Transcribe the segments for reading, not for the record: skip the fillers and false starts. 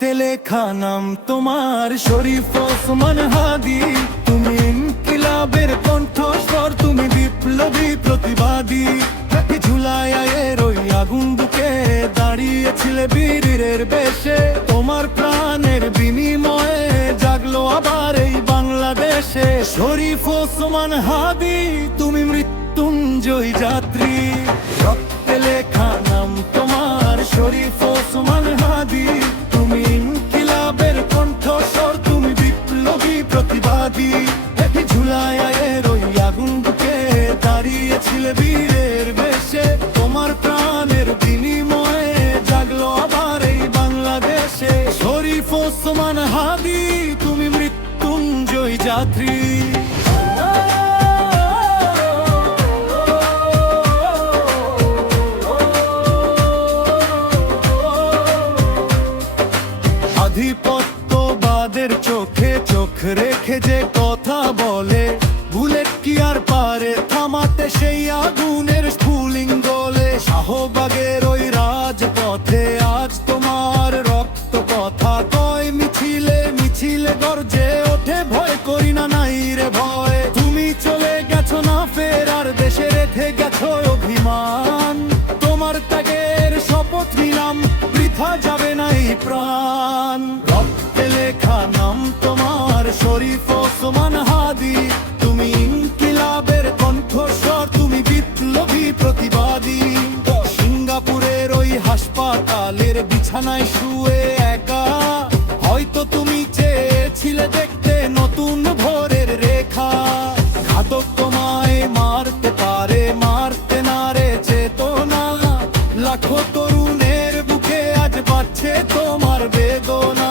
রক্তে লেখা নাম তোমার শরীফ ওসমান হাদি। তুমি ইনকিলাবের কণ্ঠস্বর, তুমি বিপ্লবী প্রতিবাদী। জুলাইয়ের ওই আগুন বুকে দাঁড়িয়েছিলে বীরের বেশে। তোমার প্রাণের বিনিময়ে জাগলো আবার এই বাংলাদেশে। শরীফ ওসমান হাদি, তুমি মৃত্যুঞ্জয়ী যাত্রী। রক্তে লেখা নাম তোমার শরীফ ওসমান হাদি। তুমি ইনকিলাবের কণ্ঠস্বর, তুমি বিপ্লবী প্রতিবাদী। জুলাইয়ের ওই আগুন বুকে দাঁড়িয়েছিলে বীরের বেশে। তোমার প্রাণের বিনিময়ে জাগলো আবার এই বাংলাদেশে। শরীফ ওসমান হাদি, তুমি মৃত্যুঞ্জয়ী যাত্রী। আধিপত্যবাদের চোখে চোখ রেখে যে কথা বলে, বুলেট কি আর পারে থামাতে সেই আগুনের স্ফুলিঙ্গলে। শাহবাগের ওই রাজপথে আজ তোমার রক্ত কথা কয়, মিছিলে মিছিলে গর্জে ওঠে ভয় করি না নাই রে ভয়। তুমি চলে গেছো না ফেরার দেশে, রেখে গেছো অভিমান। তোমার ত্যাগের শপথ নিলাম, বৃথা যাবে না এই প্রাণ। রক্তে লেখা নাম তোমার শরীফ ওসমান হাদি। তুমি ইনকিলাবের কণ্ঠস্বর, তুমি বিপ্লবী প্রতিবাদী। সিঙ্গাপুরের ওই হাসপাতালের বিছানায় শুয়ে একা, হয়তো তুমি চেয়েছিলে দেখতে নতুন ভোরের রেখা। ঘাতক তোমায় মারতে পারে, মারতে না রে চেতনা। লাখো তরুণের বুকে আজ বাজছে তোমার বেদনা।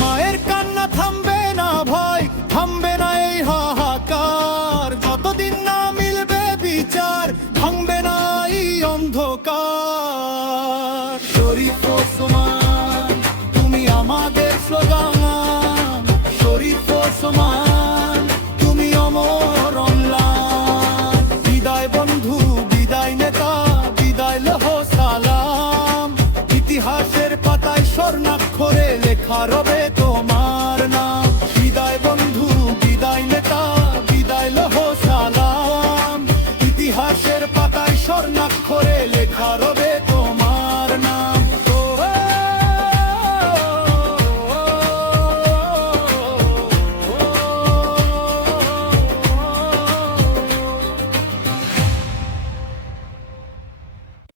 মায়ের কান্না থামবে না ভাই, থামবে না এই হাহাকার। যতদিন না মিলবে বিচার, ভাঙবে না এই অন্ধকার। শরীফ ওসমান, তুমি আমাদের স্লোগান। শরীফ ওসমান, তুমি অমর অম্লান। বিদায় বন্ধু, বিদায় নেতা, বিদায় লৌহ সালাম। ইতিহাসের পাতায় স্বর্ণাক্ষরে লেখা রবে তোমার নাম। বিদায় বন্ধু, বিদায় নেতা, বিদায় লৌহ সালাম। ইতিহাসের